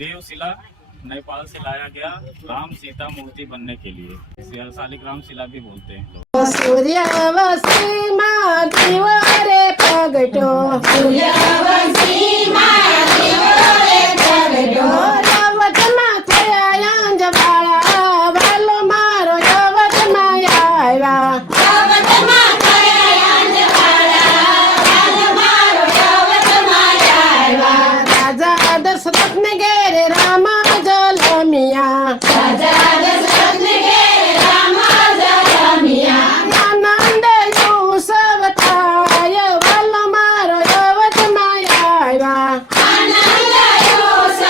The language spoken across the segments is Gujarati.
देवशिला नेपाल से लाया गया राम सीता मूर्ति बनने के लिए, इसे शालिग्राम शिला भी बोलते हैं लोग। सूर्यवंशी માં દીવો રે પ્રગટો सूर्यवंशी માં દીવો રે પ્રગટો રવતમાં થયા અંજવાળા વાલો મારો રવતમાં આવ્યા રવતમાં થયા અંજવાળા વાલો મારો રવતમાં આવ્યા રાજા દશરથને ઘેરે રામ જલમિયા રાજા દશરથને ઘેરે રામ જલમિયા આનંદ યુસવ થાય વાલો મારો રવતમાં આવ્યા આનંદ યુસવ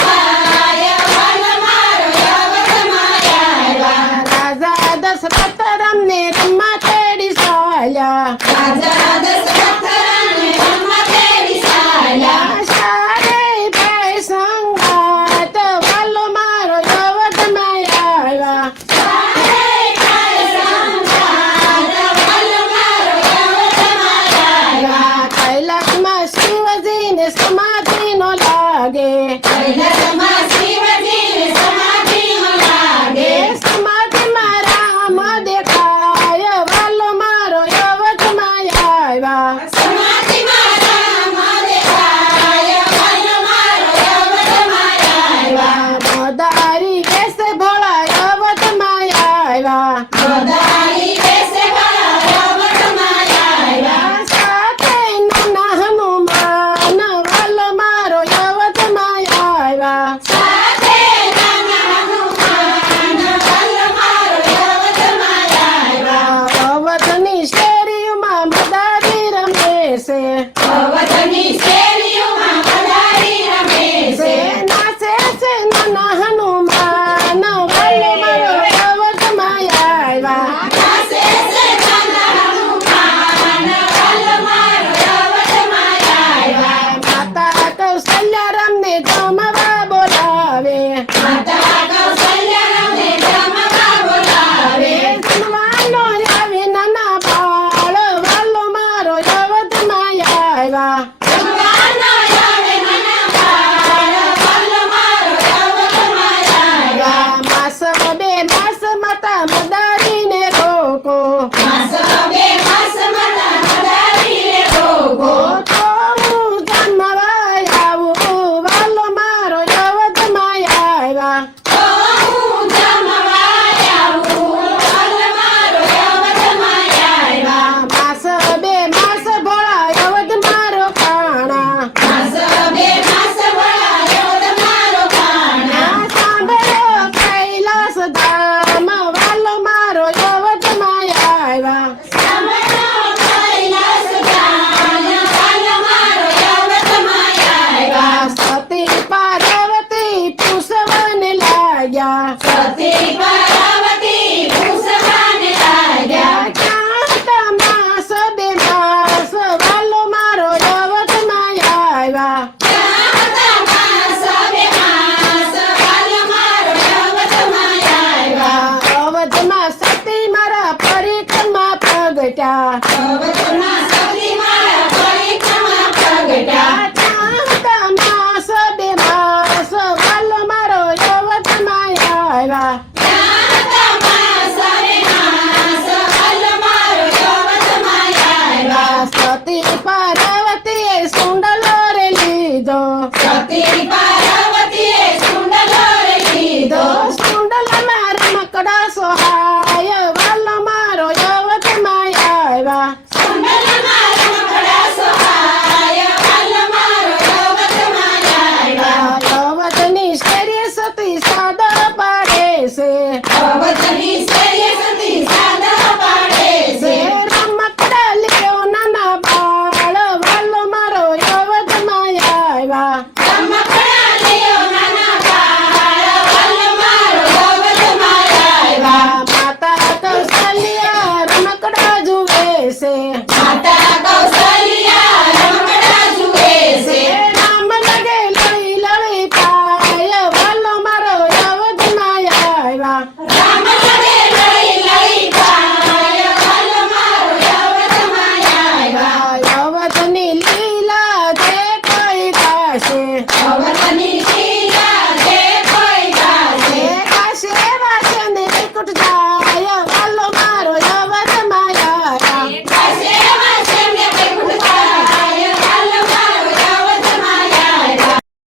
થાય વાલો મારો રવતમાં આવ્યા રાજા દશરથ રામને રમવા તેડી ચાલ્યા રાજા દશરથ રામને રમવા તેડી ચાલ્યા સારે ભાઈ સંગાત વાલો મારો રવતમાં આવ્યા સારે ભાઈ સંગાત વાલો મારો રવતમાં આવ્યા કૈલાસમાં શિવજીને સમાધિ નો લાગે કૈલાસમાં શિવજીને સમાધિ નો લાગે સમાધિમાં રામ દેખાય વાલો મારો રવતમાં આવ્યા સમાધિમાં રામ દેખાય વાલો મારો રવતમાં આવ્યા મોદારી કેસે ભોળા રવતમાં આવ્યા મોદારી કેસે ભોળા રવતમાં આવ્યા સાથે નાના હનુમાન વાલો મારો રવતમાં આવ્યા